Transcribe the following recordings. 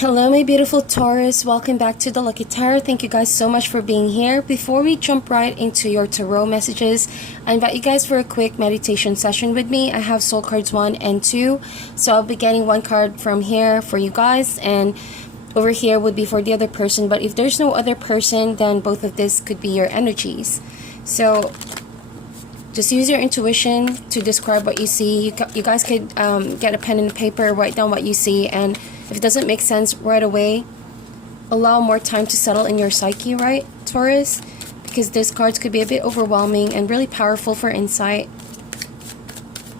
Hello, my beautiful Taurus. Welcome back to the Lucky Tarot. Thank you guys so much for being here. Before we jump right into your tarot messages, I invite you guys for a quick meditation session with me. I have soul cards 1 and 2. So I'll be getting one card from here for you guys, and over here would be for the other person. But if there's no other person, then both of this could be your energies. So just use your intuition to describe what you see. You guys could get a pen and paper, write down what you see, and if it doesn't make sense right away, allow more time to settle in your psyche, right, Taurus? Because these cards could be a bit overwhelming and really powerful for insight.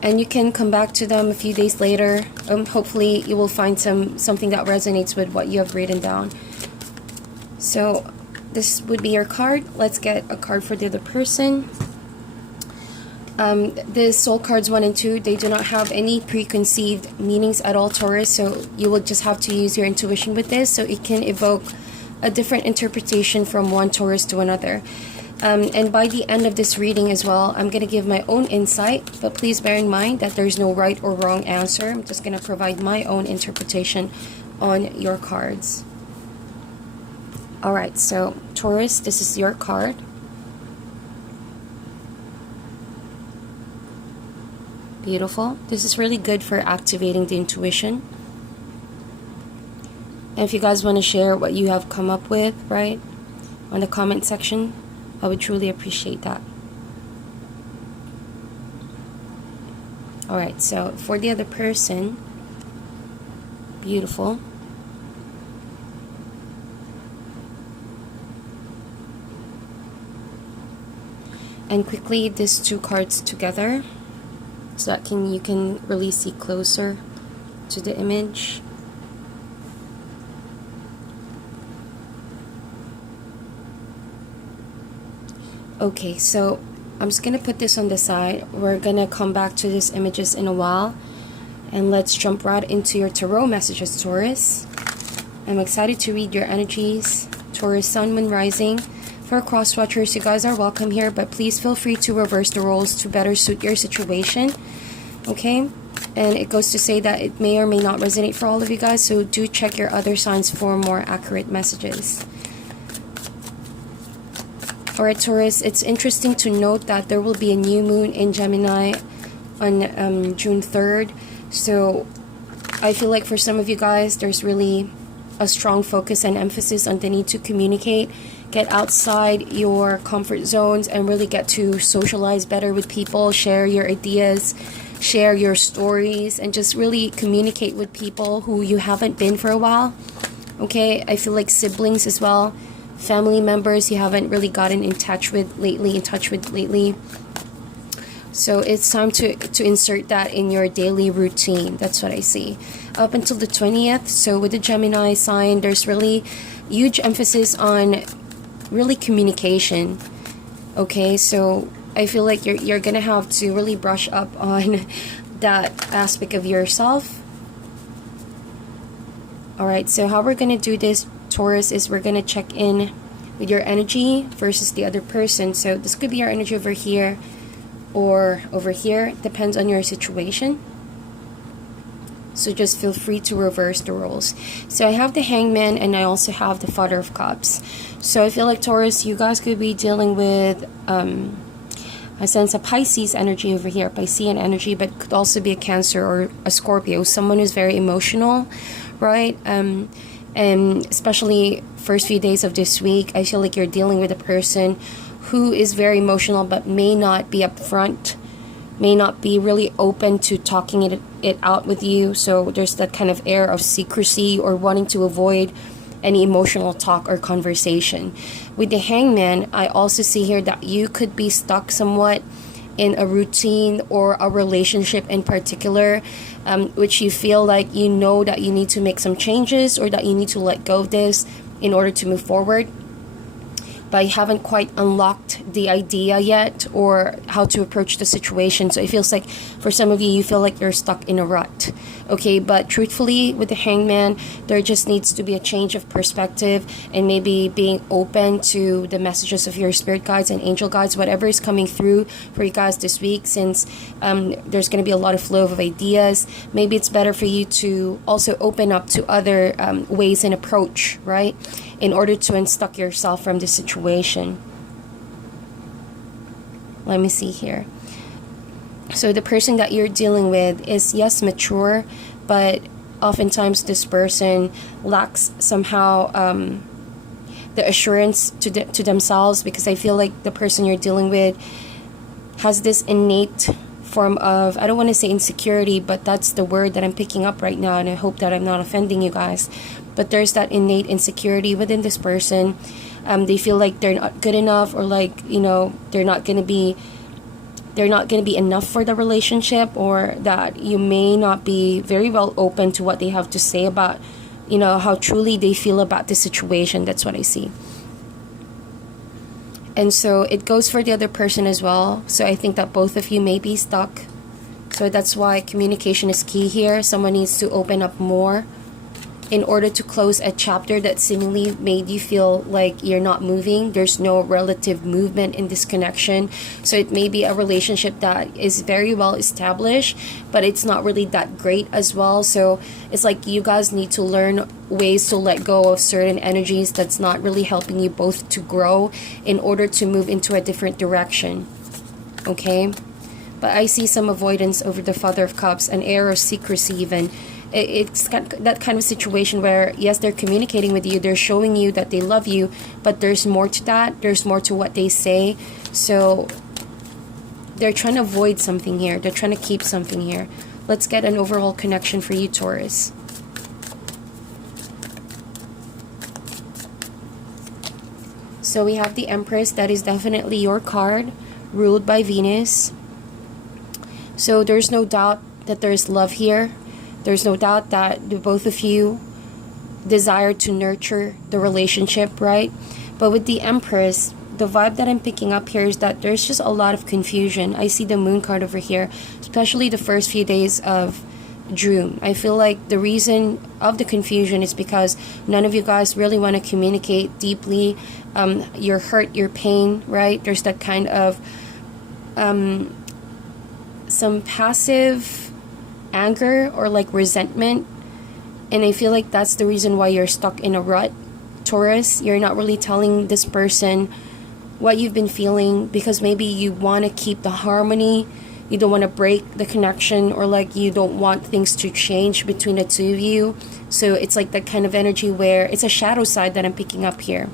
And you can come back to them a few days later. Hopefully you will find something that resonates with what you have written down. So this would be your card. Let's get a card for the other person. The soul cards 1 and 2, they do not have any preconceived meanings at all, Taurus, so you will just have to use your intuition with this, so it can evoke a different interpretation from one Taurus to another. And by the end of this reading as well, I'm going to give my own insight, but please bear in mind that there's no right or wrong answer. I'm just going to provide my own interpretation on your cards. Alright, so Taurus, this is your card. Beautiful. This is really good for activating the intuition. And if you guys want to share what you have come up with, right, on the comment section, I would truly appreciate that. Alright, so for the other person, beautiful. And quickly, these two cards together, so that you can really see closer to the image. Okay, so I'm just gonna put this on the side. We're gonna come back to these images in a while, and let's jump right into your tarot messages, Taurus. I'm excited to read your energies, Taurus Sun, Moon, Rising. For cross watchers, you guys are welcome here, but please feel free to reverse the roles to better suit your situation. Okay, and it goes to say that it may or may not resonate for all of you guys, so do check your other signs for more accurate messages. Alright, Taurus, it's interesting to note that there will be a new moon in Gemini on June 3rd. So I feel like for some of you guys, there's really a strong focus and emphasis on the need to communicate, get outside your comfort zones, and really get to socialize better with people, share your ideas, share your stories, and just really communicate with people who you haven't been for a while. Okay, I feel like siblings as well, family members you haven't really gotten in touch with lately. So it's time to insert that in your daily routine. That's what I see. Up until the 20th, so with the Gemini sign, there's really huge emphasis on really communication. Okay, so I feel like you're gonna have to really brush up on that aspect of yourself. Alright, so how we're gonna do this, Taurus, is we're gonna check in with your energy versus the other person. So this could be your energy over here or over here, depends on your situation. So just feel free to reverse the roles. So I have the Hangman, and I also have the Father of Cups. So I feel like, Taurus, you guys could be dealing with I sense a Pisces energy over here, Piscean energy, but could also be a Cancer or a Scorpio, someone who's very emotional, right? And especially first few days of this week, I feel like you're dealing with a person who is very emotional but may not be upfront, may not be really open to talking it out with you. So there's that kind of air of secrecy or wanting to avoid any emotional talk or conversation. With the Hangman, I also see here that you could be stuck somewhat in a routine or a relationship in particular, which you feel like you know that you need to make some changes or that you need to let go of this in order to move forward. but I haven't quite unlocked the idea yet or how to approach the situation. So it feels like for some of you, you feel like you're stuck in a rut. Okay, but truthfully, with the Hangman, there just needs to be a change of perspective and maybe being open to the messages of your spirit guides and angel guides, whatever is coming through for you guys this week, since there's going to be a lot of flow of ideas. Maybe it's better for you to also open up to other ways and approach, right, in order to unstuck yourself from the situation. Let me see here. So the person that you're dealing with is, yes, mature, but oftentimes this person lacks somehow the assurance to themselves, because I feel like the person you're dealing with has this innate form of, I don't want to say insecurity, but that's the word that I'm picking up right now, and I hope that I'm not offending you guys. But there's that innate insecurity within this person. They feel like they're not good enough, or like, you know, they're not going to be enough for the relationship, or that you may not be very well open to what they have to say about, you know, how truly they feel about the situation. That's what I see. And so it goes for the other person as well. So I think that both of you may be stuck. So that's why communication is key here. Someone needs to open up more in order to close a chapter that seemingly made you feel like you're not moving. There's no relative movement in this connection. So it may be a relationship that is very well established, but it's not really that great as well. So it's like you guys need to learn ways to let go of certain energies that's not really helping you both to grow in order to move into a different direction. Okay? But I see some avoidance over the Father of Cups, an air of secrecy even. It's that kind of situation where, yes, they're communicating with you, they're showing you that they love you, but there's more to that. There's more to what they say. So they're trying to avoid something here. They're trying to keep something here. Let's get an overall connection for you, Taurus. So we have the Empress. That is definitely your card, ruled by Venus. So there's no doubt that there's love here. There's no doubt that the both of you desire to nurture the relationship, right? But with the Empress, the vibe that I'm picking up here is that there's just a lot of confusion. I see the Moon card over here, especially the first few days of June. I feel like the reason of the confusion is because none of you guys really want to communicate deeply your hurt, your pain, right? There's that kind of some passive anger or like resentment, and I feel like that's the reason why you're stuck in a rut, Taurus. You're not really telling this person what you've been feeling because maybe you want to keep the harmony, you don't want to break the connection, or like you don't want things to change between the two of you. So it's like that kind of energy where it's a shadow side that I'm picking up here.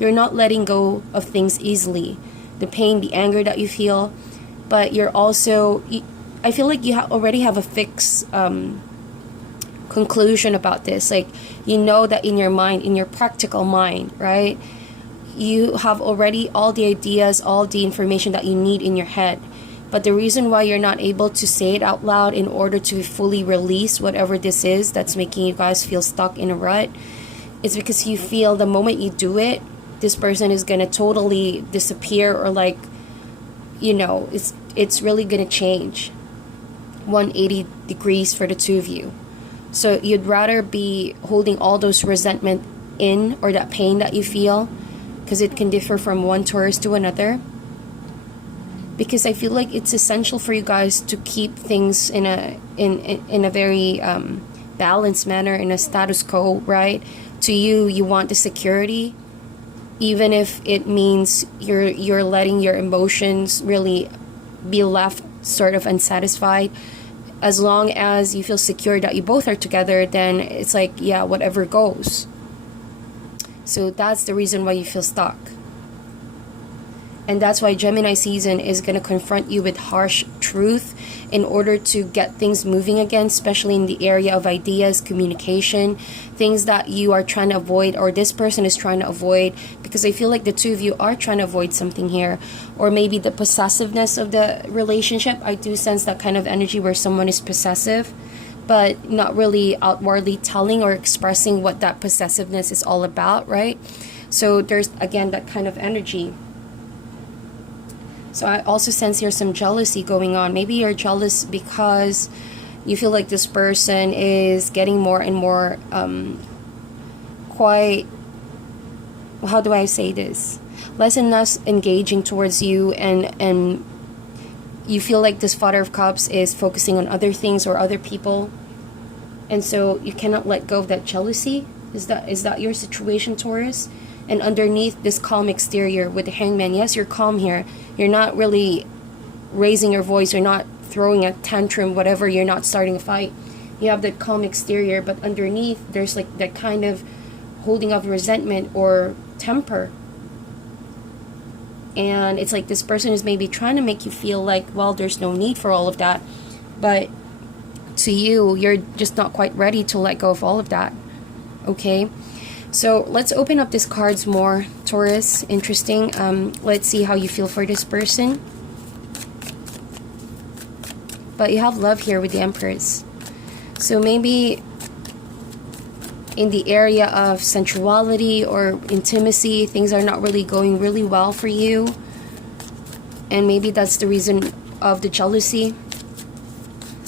You're not letting go of things easily, the pain, the anger that you feel, but you're also, I feel like you already have a fixed conclusion about this. Like, you know that in your mind, in your practical mind, right? You have already all the ideas, all the information that you need in your head. But the reason why you're not able to say it out loud in order to fully release whatever this is that's making you guys feel stuck in a rut is because you feel the moment you do it, this person is going to totally disappear, or like, you know, it's really going to change 180 degrees for the two of you. So you'd rather be holding all those resentment in, or that pain that you feel, because it can differ from one Taurus to another. Because I feel like it's essential for you guys to keep things in a very balanced manner, in a status quo, right? To you, you want the security, even if it means you're letting your emotions really be left sort of unsatisfied. As long as you feel secure that you both are together, then it's like, yeah, whatever goes. So that's the reason why you feel stuck. And that's why Gemini season is going to confront you with harsh truth in order to get things moving again, especially in the area of ideas, communication, things that you are trying to avoid, or this person is trying to avoid, because I feel like the two of you are trying to avoid something here. Or maybe the possessiveness of the relationship. I do sense that kind of energy where someone is possessive, but not really outwardly telling or expressing what that possessiveness is all about, right? So there's again that kind of energy. So I also sense here some jealousy going on. Maybe you're jealous because you feel like this person is getting more and more quite, how do I say this, less and less engaging towards you, and you feel like this Father of Cups is focusing on other things or other people, and so you cannot let go of that jealousy. Is that your situation, Taurus? And underneath this calm exterior with the Hangman, yes, you're calm here. You're not really raising your voice. You're not throwing a tantrum, whatever. You're not starting a fight. You have that calm exterior, but underneath there's like that kind of holding of resentment or temper. And it's like this person is maybe trying to make you feel like, well, there's no need for all of that. But to you, you're just not quite ready to let go of all of that. Okay? So let's open up these cards more, Taurus. Interesting. Let's see how you feel for this person. But you have love here with the Empress. So maybe in the area of sensuality or intimacy, things are not really going really well for you. And maybe that's the reason of the jealousy.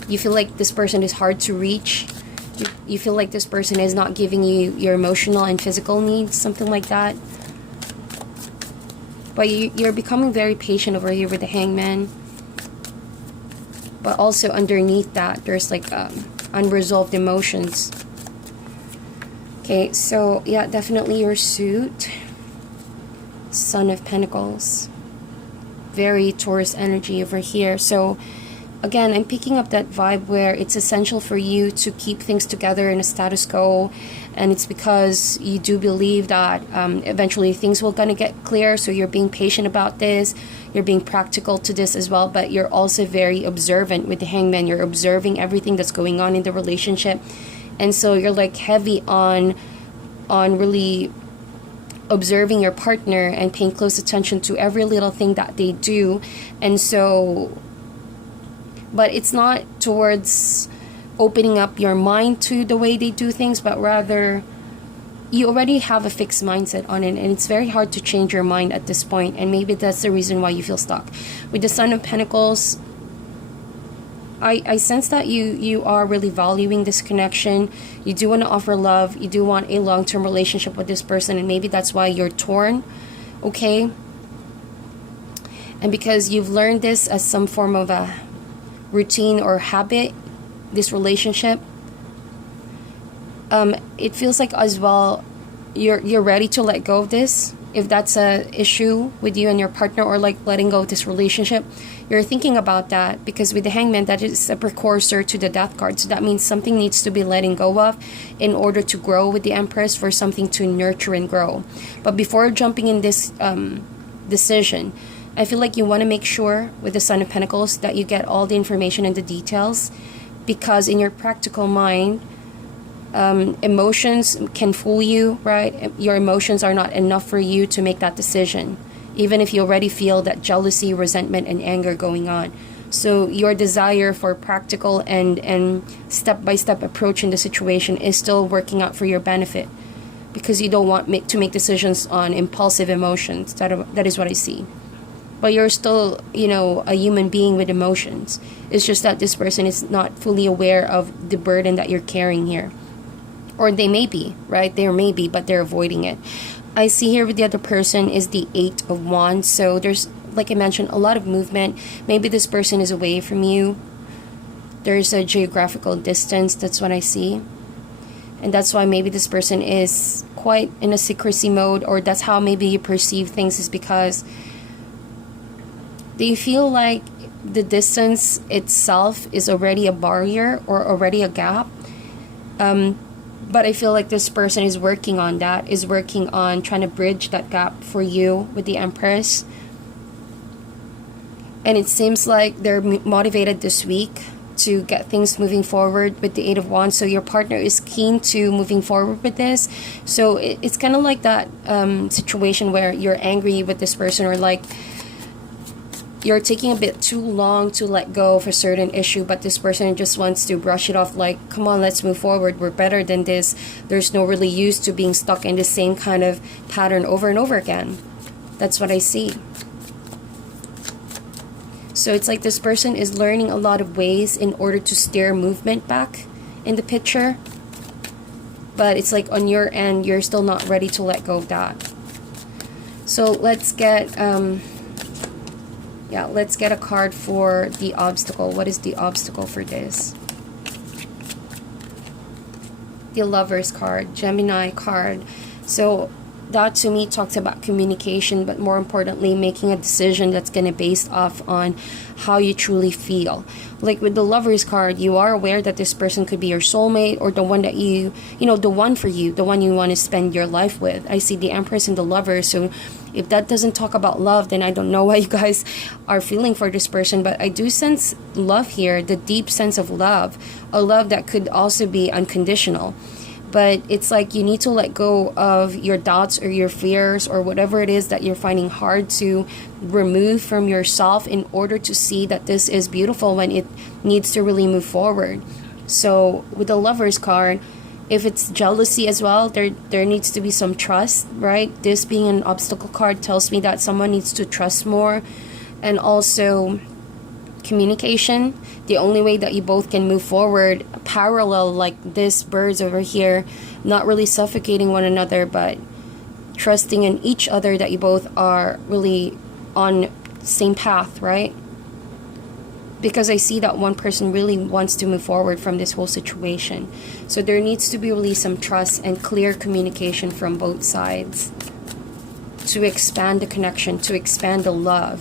You feel like this person is hard to reach. You feel like this person is not giving you your emotional and physical needs, something like that. But you're becoming very patient over here with the Hangman. But also underneath that, there's like unresolved emotions. Okay, so yeah, definitely your suit. Son of Pentacles. Very Taurus energy over here. So again, I'm picking up that vibe where it's essential for you to keep things together in a status quo, and it's because you do believe that eventually things will gonna get clear, so you're being patient about this, you're being practical to this as well, but you're also very observant with the Hangman. You're observing everything that's going on in the relationship, and so you're like heavy on really observing your partner and paying close attention to every little thing that they do. And so, but it's not towards opening up your mind to the way they do things, but rather you already have a fixed mindset on it, and it's very hard to change your mind at this point, and maybe that's the reason why you feel stuck. With the Son of Pentacles, I sense that you are really valuing this connection. You do want to offer love. You do want a long-term relationship with this person, and maybe that's why you're torn, okay? And because you've learned this as some form of a routine or habit, this relationship, it feels like as well you're ready to let go of this. If that's a issue with you and your partner, or like letting go of this relationship, you're thinking about that, because with the Hangman, that is a precursor to the Death card. So that means something needs to be letting go of in order to grow with the Empress, for something to nurture and grow. But before jumping in this decision, I feel like you want to make sure with the Son of Pentacles that you get all the information and the details, because in your practical mind, emotions can fool you, right? Your emotions are not enough for you to make that decision, even if you already feel that jealousy, resentment, and anger going on. So your desire for practical and step-by-step approach in the situation is still working out for your benefit, because you don't want to make decisions on impulsive emotions. That is what I see. But you're still, a human being with emotions. It's just that this person is not fully aware of the burden that you're carrying here. Or they may be, right? There may be, but they're avoiding it. I see here with the other person is the 8 of Wands. So there's, like I mentioned, a lot of movement. Maybe this person is away from you. There's a geographical distance. That's what I see. And that's why maybe this person is quite in a secrecy mode, or that's how maybe you perceive things, is because they feel like the distance itself is already a barrier or already a gap. But I feel like this person is working on that, is working on trying to bridge that gap for you with the Empress. And it seems like they're motivated this week to get things moving forward with the 8 of Wands. So your partner is keen to moving forward with this. So it's kind of like that situation where you're angry with this person, or like you're taking a bit too long to let go of a certain issue, but this person just wants to brush it off like, come on, let's move forward. We're better than this. There's no really use to being stuck in the same kind of pattern over and over again. That's what I see. So it's like this person is learning a lot of ways in order to steer movement back in the picture. But it's like on your end, you're still not ready to let go of that. So let's get, let's get a card for the obstacle. What is the obstacle for this? The Lovers card, Gemini card. So that to me talks about communication, but more importantly, making a decision that's going to be based off on how you truly feel. Like with the Lovers card, you are aware that this person could be your soulmate, or the one that you know, the one for you, the one you want to spend your life with. I see the Empress and the Lover. So if that doesn't talk about love, then I don't know why you guys are feeling for this person. But I do sense love here, the deep sense of love, a love that could also be unconditional. But it's like you need to let go of your doubts or your fears or whatever it is that you're finding hard to remove from yourself in order to see that this is beautiful when it needs to really move forward. So with the Lovers card, if it's jealousy as well, there needs to be some trust, right? This being an obstacle card tells me that someone needs to trust more. And also communication. The only way that you both can move forward parallel, like this birds over here, not really suffocating one another, but trusting in each other that you both are really on the same path, right? Because I see that one person really wants to move forward from this whole situation. So there needs to be really some trust and clear communication from both sides to expand the connection, to expand the love.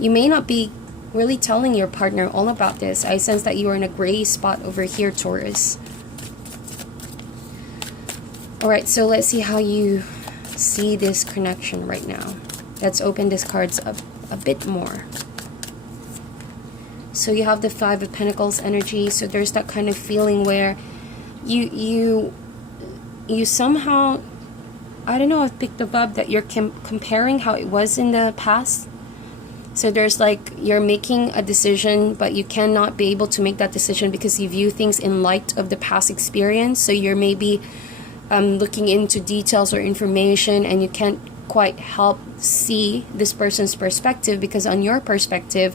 You may not be really telling your partner all about this. I sense that you are in a gray spot over here, Taurus. Alright, so let's see how you see this connection right now. Let's open these cards up a bit more. So you have the Five of Pentacles energy. So there's that kind of feeling where you somehow, I don't know, I've picked the vibe that you're comparing how it was in the past. So there's like you're making a decision, but you cannot be able to make that decision because you view things in light of the past experience. So you're maybe looking into details or information, and you can't quite help see this person's perspective, because on your perspective,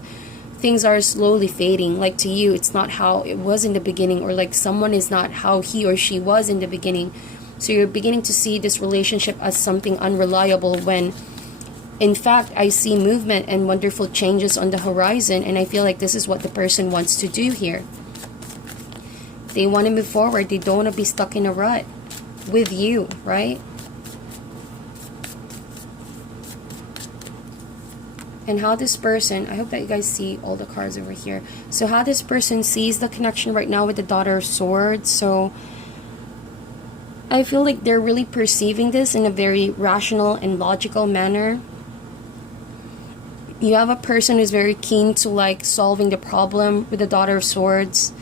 things are slowly fading. Like to you, it's not how it was in the beginning, or like someone is not how he or she was in the beginning. So you're beginning to see this relationship as something unreliable, when in fact, I see movement and wonderful changes on the horizon, and I feel like this is what the person wants to do here. They want to move forward. They don't want to be stuck in a rut with you, right? And how this person, I hope that you guys see all the cards over here. So how this person sees the connection right now with the Daughter of Swords. So I feel like they're really perceiving this in a very rational and logical manner. You have a person who's very keen to like solving the problem with the Daughter of Swords,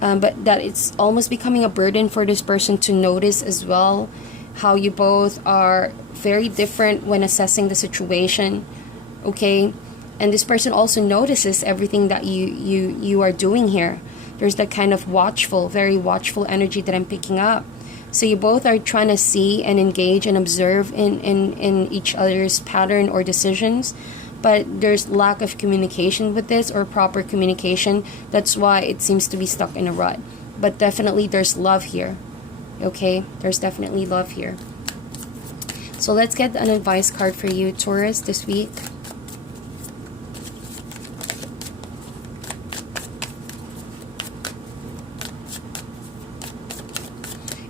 but that it's almost becoming a burden for this person to notice as well how you both are very different when assessing the situation, okay? And this person also notices everything that you are doing here. There's that kind of watchful, very watchful energy that I'm picking up. So you both are trying to see and engage and observe in each other's pattern or decisions, but there's lack of communication with this, or proper communication. That's why it seems to be stuck in a rut. But definitely there's love here, okay? There's definitely love here. So let's get an advice card for you, Taurus, this week.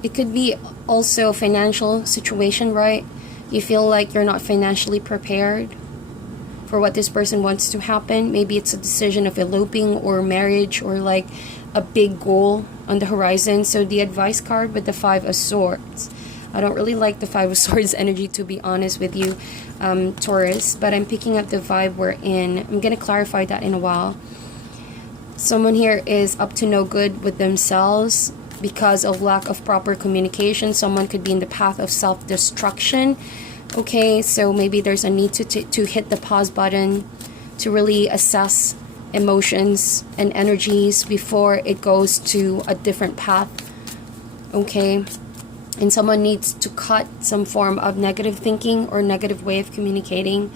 It could be also financial situation, right? You feel like you're not financially prepared for what this person wants to happen. Maybe it's a decision of eloping or marriage, or like a big goal on the horizon. So the advice card with the Five of Swords. I don't really like the Five of Swords energy, to be honest with you, Taurus, but I'm picking up the vibe we're in. I'm going to clarify that in a while. Someone here is up to no good with themselves because of lack of proper communication. Someone could be in the path of self-destruction. Okay, so maybe there's a need to hit the pause button to really assess emotions and energies before it goes to a different path. Okay, and someone needs to cut some form of negative thinking or negative way of communicating,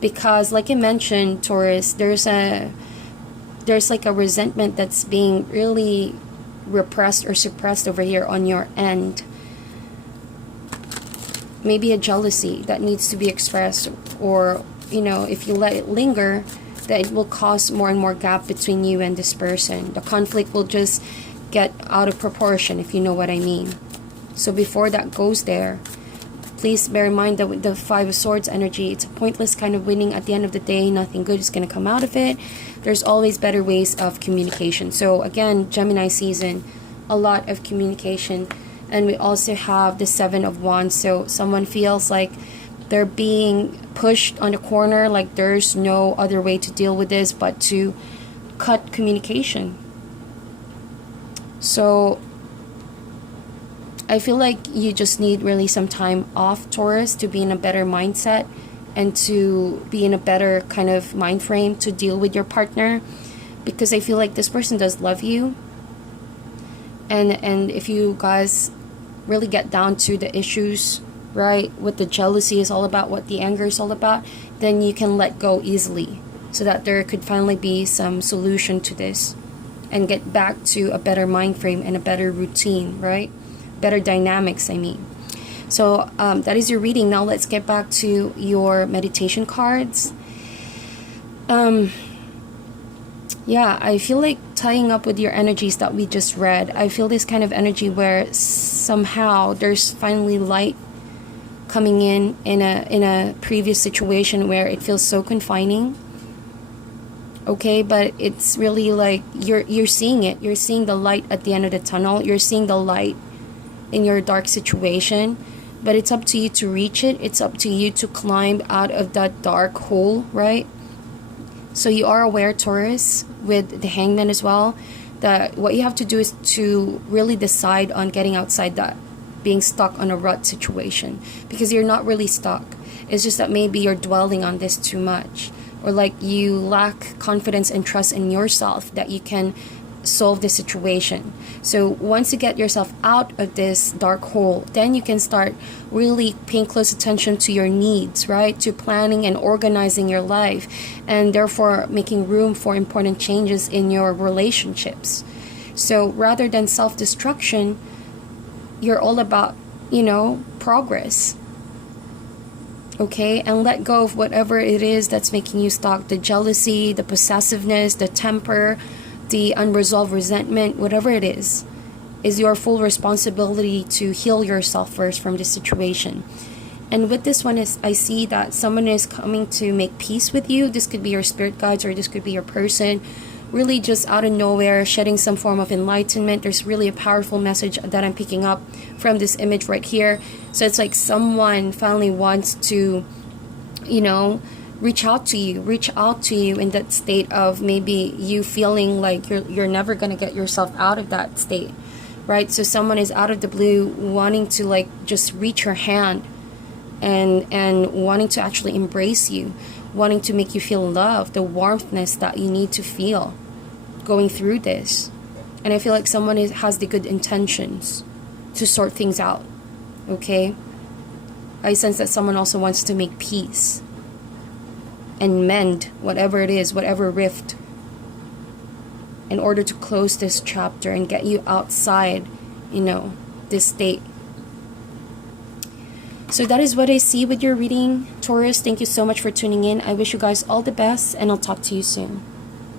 because like I mentioned, Taurus, there's like a resentment that's being really repressed or suppressed over here on your end. Maybe a jealousy that needs to be expressed, or if you let it linger, that it will cause more and more gap between you and this person. The conflict will just get out of proportion, if you know what I mean. So before that goes there, please bear in mind that with the Five of Swords energy, it's a pointless kind of winning. At the end of the day, nothing good is going to come out of it. There's always better ways of communication. So again, Gemini season, a lot of communication. And we also have the Seven of Wands. So someone feels like they're being pushed on the corner, like there's no other way to deal with this but to cut communication. So I feel like you just need really some time off, Taurus, to be in a better mindset and to be in a better kind of mind frame to deal with your partner, because I feel like this person does love you. And if you guys really get down to the issues, right, what the jealousy is all about, what the anger is all about, then you can let go easily so that there could finally be some solution to this and get back to a better mind frame and a better routine, right? Better dynamics, I mean. So that is your reading. Now let's get back to your meditation cards. Yeah, I feel like tying up with your energies that we just read. I feel this kind of energy where somehow there's finally light coming in a previous situation where it feels so confining. Okay, but it's really like you're seeing it. You're seeing the light at the end of the tunnel. You're seeing the light in your dark situation, but it's up to you to reach it. It's up to you to climb out of that dark hole, right? So you are aware, Taurus, with the Hangman as well, that what you have to do is to really decide on getting outside that being stuck on a rut situation, because you're not really stuck. It's just that maybe you're dwelling on this too much, or like you lack confidence and trust in yourself that you can solve the situation. So once you get yourself out of this dark hole, then you can start really paying close attention to your needs, right? To planning and organizing your life, and therefore making room for important changes in your relationships. So rather than self-destruction, you're all about, progress. Okay, and let go of whatever it is that's making you stuck. The jealousy, the possessiveness, the temper, the unresolved resentment, whatever it is your full responsibility to heal yourself first from this situation. And with this one, I see that someone is coming to make peace with you. This could be your spirit guides, or this could be your person, really just out of nowhere, shedding some form of enlightenment. There's really a powerful message that I'm picking up from this image right here. So it's like someone finally wants to, reach out to you in that state of maybe you feeling like you're never going to get yourself out of that state, right? So someone is out of the blue wanting to like just reach your hand and wanting to actually embrace you, wanting to make you feel love, the warmthness that you need to feel going through this. And I feel like someone has the good intentions to sort things out. Okay, I sense that someone also wants to make peace and mend whatever it is, whatever rift, in order to close this chapter and get you outside, this state. So that is what I see with your reading, Taurus. Thank you so much for tuning in. I wish you guys all the best, and I'll talk to you soon.